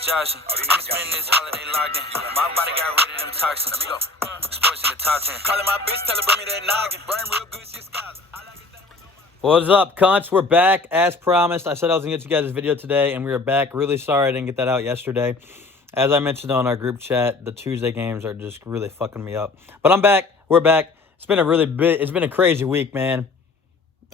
niggas joshing. I'm spending this holiday locked in. My body got rid of them toxins. Let me go. Sports in the top 10. Calling my bitch, tell her bring me that noggin. Burn real good, shit skies. What's up, cunts? We're back, as promised. I said I was going to get you guys this video today, and we are back. Really sorry I didn't get that out yesterday. As I mentioned on our group chat, the Tuesday games are just really fucking me up. But I'm back. We're back. It's been a crazy week, man.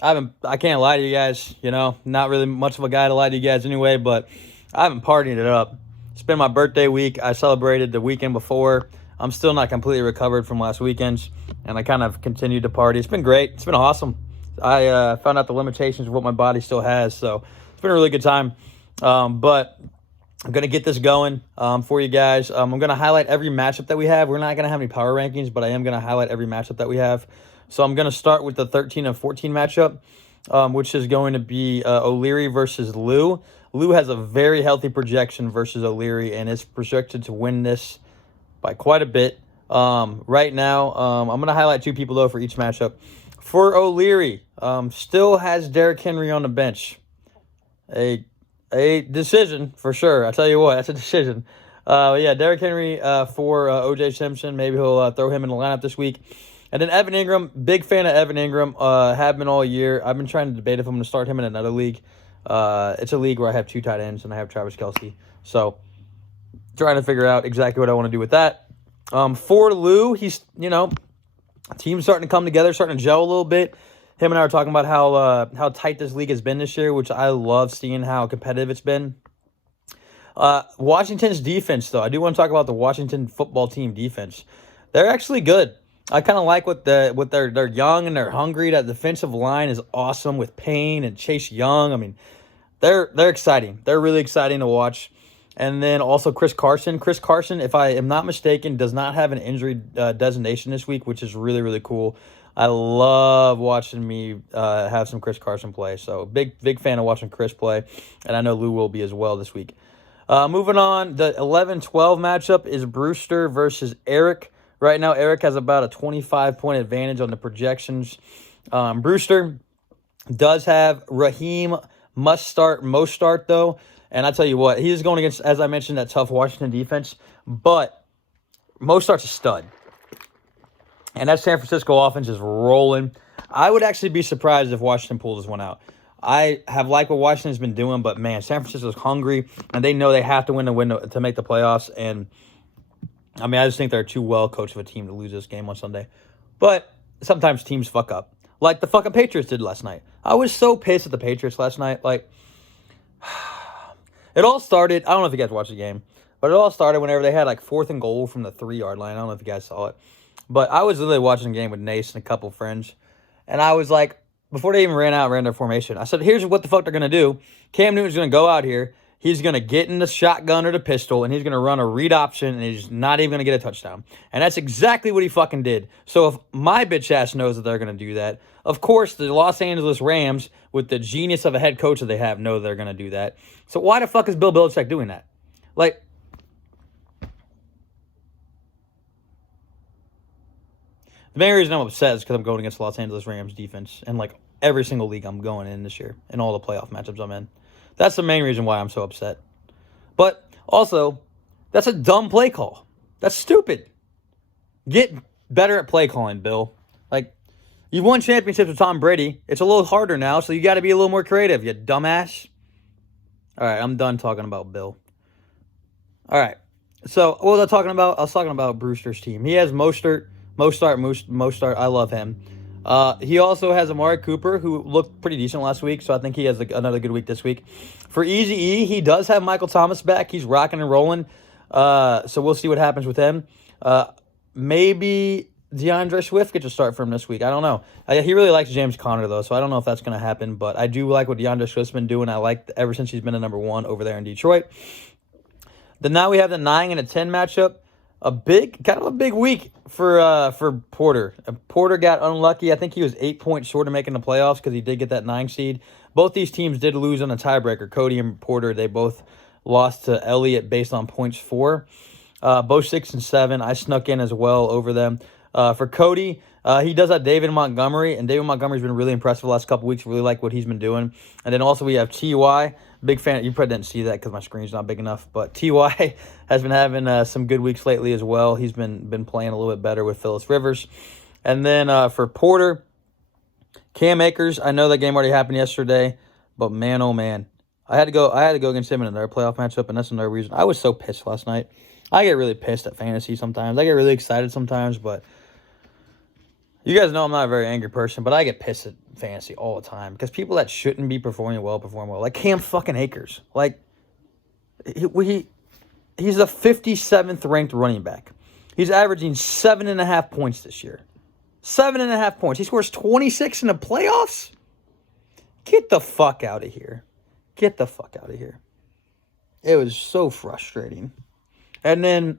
I can't lie to you guys, you know, not really much of a guy to lie to you guys anyway, but I've been partying it up. It's been my birthday week. I celebrated the weekend before. I'm still not completely recovered from last weekend's, and I kind of continued to party. It's been great. It's been awesome. I found out the limitations of what my body still has, so it's been a really good time. But I'm going to get this going for you guys. I'm going to highlight every matchup that we have. We're not going to have any power rankings, but I am going to highlight every matchup that we have. So I'm going to start with the 13 and 14 matchup, which is going to be O'Leary versus Lou. Lou has a very healthy projection versus O'Leary, and is projected to win this by quite a bit. Right now, I'm going to highlight two people, though, for each matchup. For O'Leary, still has Derrick Henry on the bench. A decision, for sure. I tell you what, that's a decision. Yeah, Derrick Henry for O.J. Simpson. Maybe he'll throw him in the lineup this week. And then Evan Ingram, big fan of Evan Ingram. Have been all year. I've been trying to debate if I'm going to start him in another league. It's a league where I have two tight ends and I have Travis Kelce. So, trying to figure out exactly what I want to do with that. For Lou, he's, you know, team's starting to come together, starting to gel a little bit. Him and I were talking about how tight this league has been this year, which I love seeing how competitive it's been. Washington's defense, though. I do want to talk about the Washington football team defense. They're actually good. I kind of like what they're young and they're hungry. That defensive line is awesome with Payne and Chase Young. I mean, they're exciting. They're really exciting to watch. And then also Chris Carson. Chris Carson, if I am not mistaken, does not have an injury designation this week, which is really, really cool. I love watching me have some Chris Carson play. So big fan of watching Chris play. And I know Lou will be as well this week. Moving on, the 11-12 matchup is Brewster versus Eric. Right now, Eric has about a 25-point advantage on the projections. Brewster does have Raheem Mostert, though. And I tell you what, he is going against, as I mentioned, that tough Washington defense. But Mostert's a stud. And that San Francisco offense is rolling. I would actually be surprised if Washington pulled this one out. I have liked what Washington's been doing, but, man, San Francisco's hungry. And they know they have to win to make the playoffs. And I mean, I just think they're too well coached of a team to lose this game on Sunday. But sometimes teams fuck up. Like the fucking Patriots did last night. I was so pissed at the Patriots last night. Like, it all started, I don't know if you guys watched the game, but it all started whenever they had like 4th and goal from the 3-yard line. I don't know if you guys saw it. But I was literally watching the game with Nace and a couple friends. And I was like, before they even ran their formation, I said, here's what the fuck they're going to do. Cam Newton's going to go out here. He's going to get in the shotgun or the pistol, and he's going to run a read option, and he's not even going to get a touchdown. And that's exactly what he fucking did. So if my bitch ass knows that they're going to do that, of course the Los Angeles Rams, with the genius of a head coach that they have, know they're going to do that. So why the fuck is Bill Belichick doing that? Like, the main reason I'm upset is because I'm going against the Los Angeles Rams defense, and like every single league I'm going in this year, and all the playoff matchups I'm in. That's the main reason why I'm so upset. But also, that's a dumb play call. That's stupid. Get better at play calling, Bill. Like, you've won championships with Tom Brady. It's a little harder now, so you got to be a little more creative, you dumbass. All right, I'm done talking about Bill. All right. So, what was I talking about? I was talking about Brewster's team. He has Mostert. I love him. He also has Amari Cooper, who looked pretty decent last week, so I think he has another good week this week. For Eazy-E, he does have Michael Thomas back. He's rocking and rolling, so we'll see what happens with him. Maybe DeAndre Swift gets a start for him this week. I don't know. He really likes James Conner, though, so I don't know if that's going to happen, but I do like what DeAndre Swift's been doing. I like ever since he's been a number 1 over there in Detroit. Then now we have the 9 and a 10 matchup. Kind of a big week for Porter. Porter got unlucky. I think he was 8 points short of making the playoffs because he did get that 9 seed. Both these teams did lose on a tiebreaker. Cody and Porter, they both lost to Elliott based on points for. Both 6 and 7. I snuck in as well over them. For Cody, he does have David Montgomery, and David Montgomery's been really impressive the last couple weeks. Really like what he's been doing. And then also we have Ty. Big fan. You probably didn't see that because my screen's not big enough. But Ty has been having some good weeks lately as well. He's been playing a little bit better with Phyllis Rivers. And then for Porter, Cam Akers. I know that game already happened yesterday, but man, oh man, I had to go against him in another playoff matchup, and that's another reason. I was so pissed last night. I get really pissed at fantasy sometimes. I get really excited sometimes, but you guys know I'm not a very angry person, but I get pissed at fantasy all the time because people that shouldn't be performing well perform well. Like Cam fucking Akers. Like, he's the 57th ranked running back. He's averaging 7.5 points this year. 7.5 points. He scores 26 in the playoffs? Get the fuck out of here. Get the fuck out of here. It was so frustrating. And then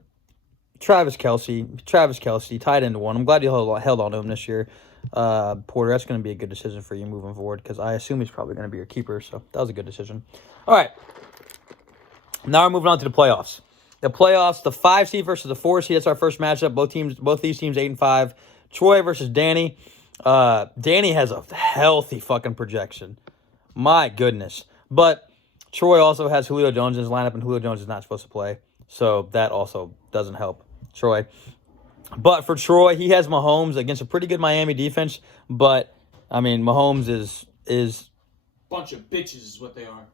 Travis Kelce, tied into one. I'm glad you held on to him this year. Porter, that's going to be a good decision for you moving forward because I assume he's probably going to be your keeper, so that was a good decision. All right. Now we're moving on to the playoffs. The playoffs, the 5 seed versus the 4 seed. That's our first matchup. Both these teams 8-5. Troy versus Danny. Danny has a healthy fucking projection. My goodness. But Troy also has Julio Jones in his lineup, and Julio Jones is not supposed to play. So that also doesn't help Troy. But for Troy, he has Mahomes against a pretty good Miami defense. But, I mean, Mahomes is bunch of bitches is what they are.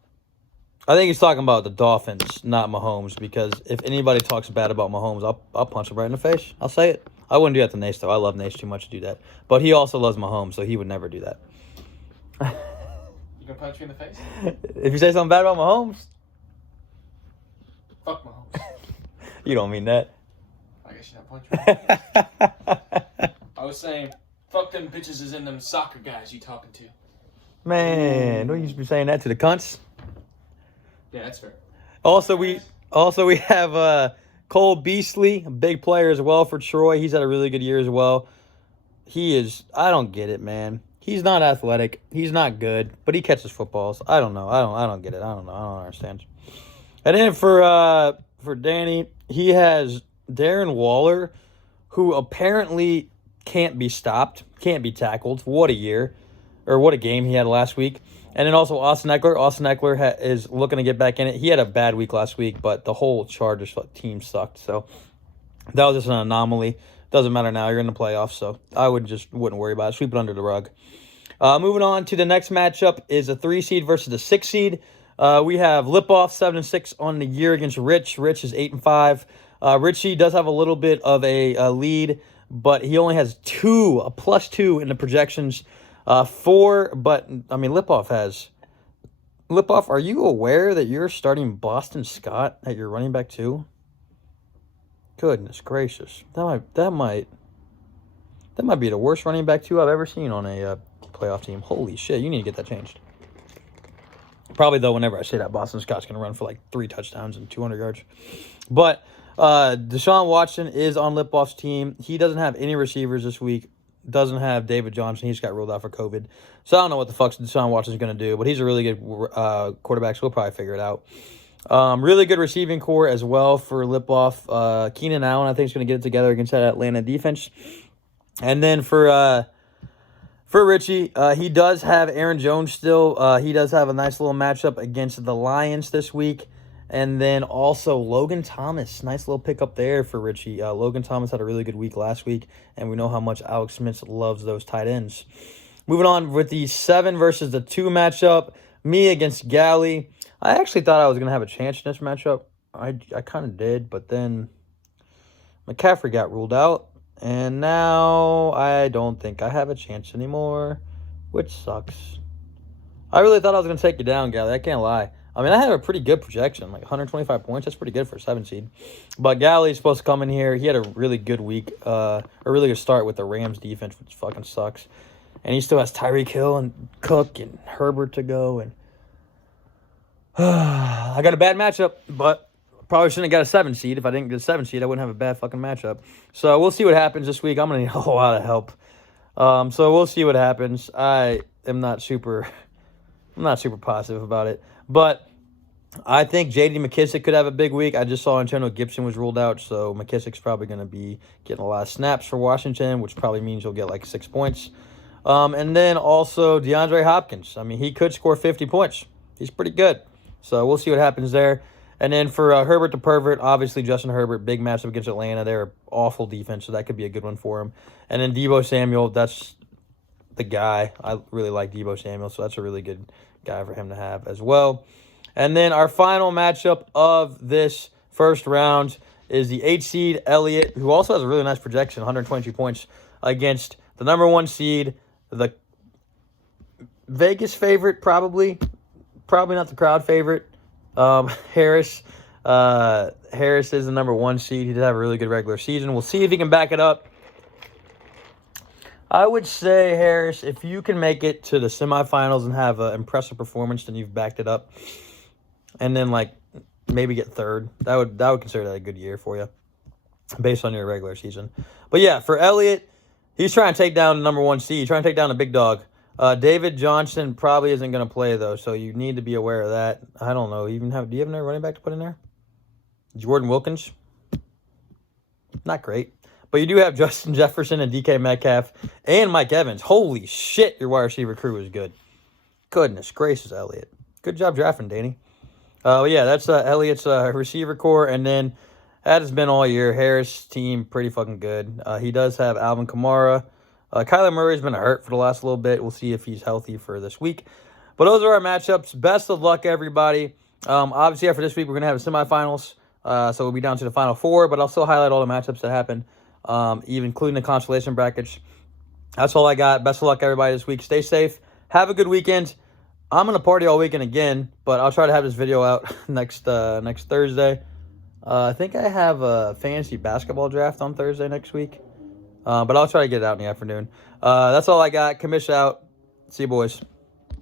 I think he's talking about the Dolphins, not Mahomes, because if anybody talks bad about Mahomes, I'll punch him right in the face. I'll say it. I wouldn't do that to Nace, though. I love Nace too much to do that. But he also loves Mahomes, so he would never do that. You gonna punch me in the face? If you say something bad about Mahomes, fuck Mahomes. You don't mean that. I guess you're not punching me. I was saying, fuck them bitches is in them soccer guys you talking to. Man, don't you be saying that to the cunts? Yeah, that's fair. Also, we have Cole Beasley, a big player as well for Troy. He's had a really good year as well. I don't get it, man. He's not athletic. He's not good, but he catches footballs. I don't know. I don't get it. I don't know. I don't understand. And then for Danny, he has Darren Waller, who apparently can't be stopped, can't be tackled. What a year, or what a game he had last week. And then also Austin Eckler. Austin Eckler is looking to get back in it. He had a bad week last week, but the whole Chargers team sucked. So that was just an anomaly. Doesn't matter now. You're in the playoffs, so I wouldn't worry about it. Sweep it under the rug. Moving on to the next matchup is a 3 seed versus a 6 seed. We have Lipoff 7-6 on the year against Rich. Rich is 8-5. Richie does have a little bit of a lead, but he only has a +2 in the projections. 4, but I mean Lipoff, are you aware that you're starting Boston Scott at your running back too? Goodness gracious. That might be the worst running back two I've ever seen on a playoff team. Holy shit, you need to get that changed. Probably, though, whenever I say that, Boston Scott's going to run for like 3 touchdowns and 200 yards. But Deshaun Watson is on Lipoff's team. He doesn't have any receivers this week. Doesn't have David Johnson. He's got ruled out for COVID. So I don't know what the fuck Deshaun Watson's going to do, but he's a really good quarterback, so we'll probably figure it out. Really good receiving core as well for Lipoff. Keenan Allen, I think, is going to get it together against that Atlanta defense. And then for Richie, he does have Aaron Jones still. He does have a nice little matchup against the Lions this week. And then also Logan Thomas. Nice little pickup there for Richie. Logan Thomas had a really good week last week, and we know how much Alex Smith loves those tight ends. Moving on with the 7 versus the 2 matchup. Me against Galley. I actually thought I was going to have a chance in this matchup. I kind of did, but then McCaffrey got ruled out. And now I don't think I have a chance anymore, which sucks. I really thought I was going to take you down, Galley. I can't lie. I mean, I had a pretty good projection, like 125 points. That's pretty good for a 7 seed. But Galley's supposed to come in here. He had a really good week, a really good start with the Rams defense, which fucking sucks. And he still has Tyreek Hill and Cook and Herbert to go. And I got a bad matchup, but probably shouldn't have got a 7 seed. If I didn't get a 7 seed, I wouldn't have a bad fucking matchup. So we'll see what happens this week. I'm going to need a whole lot of help. So we'll see what happens. I'm not super positive about it. But I think J.D. McKissick could have a big week. I just saw Antonio Gibson was ruled out, so McKissick's probably going to be getting a lot of snaps for Washington, which probably means he'll get like 6 points. And then also DeAndre Hopkins. I mean, he could score 50 points. He's pretty good. So we'll see what happens there. And then for Herbert the Pervert, obviously Justin Herbert, big matchup against Atlanta. They're awful defense, so that could be a good one for him. And then Deebo Samuel, that's the guy. I really like Deebo Samuel, so that's a really good guy for him to have as well. And then our final matchup of this first round is the 8 seed Elliott, who also has a really nice projection, 122 points, against the number 1 seed, the Vegas favorite, probably not the crowd favorite, Harris. Harris is the number 1 seed. He did have a really good regular season. We'll see if he can back it up. I would say, Harris, if you can make it to the semifinals and have an impressive performance, then you've backed it up. And then, like, maybe get third. That would consider that a good year for you based on your regular season. But, yeah, for Elliott, he's trying to take down the number 1 seed, trying to take down the big dog. David Johnson probably isn't going to play, though, so you need to be aware of that. I don't know. Do you have another running back to put in there? Jordan Wilkins? Not great. But you do have Justin Jefferson and DK Metcalf and Mike Evans. Holy shit, your wide receiver crew is good. Goodness gracious, Elliott. Good job drafting, Danny. Yeah, that's Elliott's receiver core. And then, that has been all year. Harris' team, pretty fucking good. He does have Alvin Kamara. Kyler Murray's been hurt for the last little bit. We'll see if he's healthy for this week. But those are our matchups. Best of luck, everybody. Obviously, after this week, we're going to have the semifinals. So we'll be down to the final 4. But I'll still highlight all the matchups that happen. Even including the consolation brackets. That's all I got. Best of luck, everybody, this week. Stay safe. Have a good weekend. I'm going to party all weekend again, but I'll try to have this video out next Thursday. I think I have a fantasy basketball draft on Thursday next week, but I'll try to get it out in the afternoon. That's all I got. Commish out. See you, boys.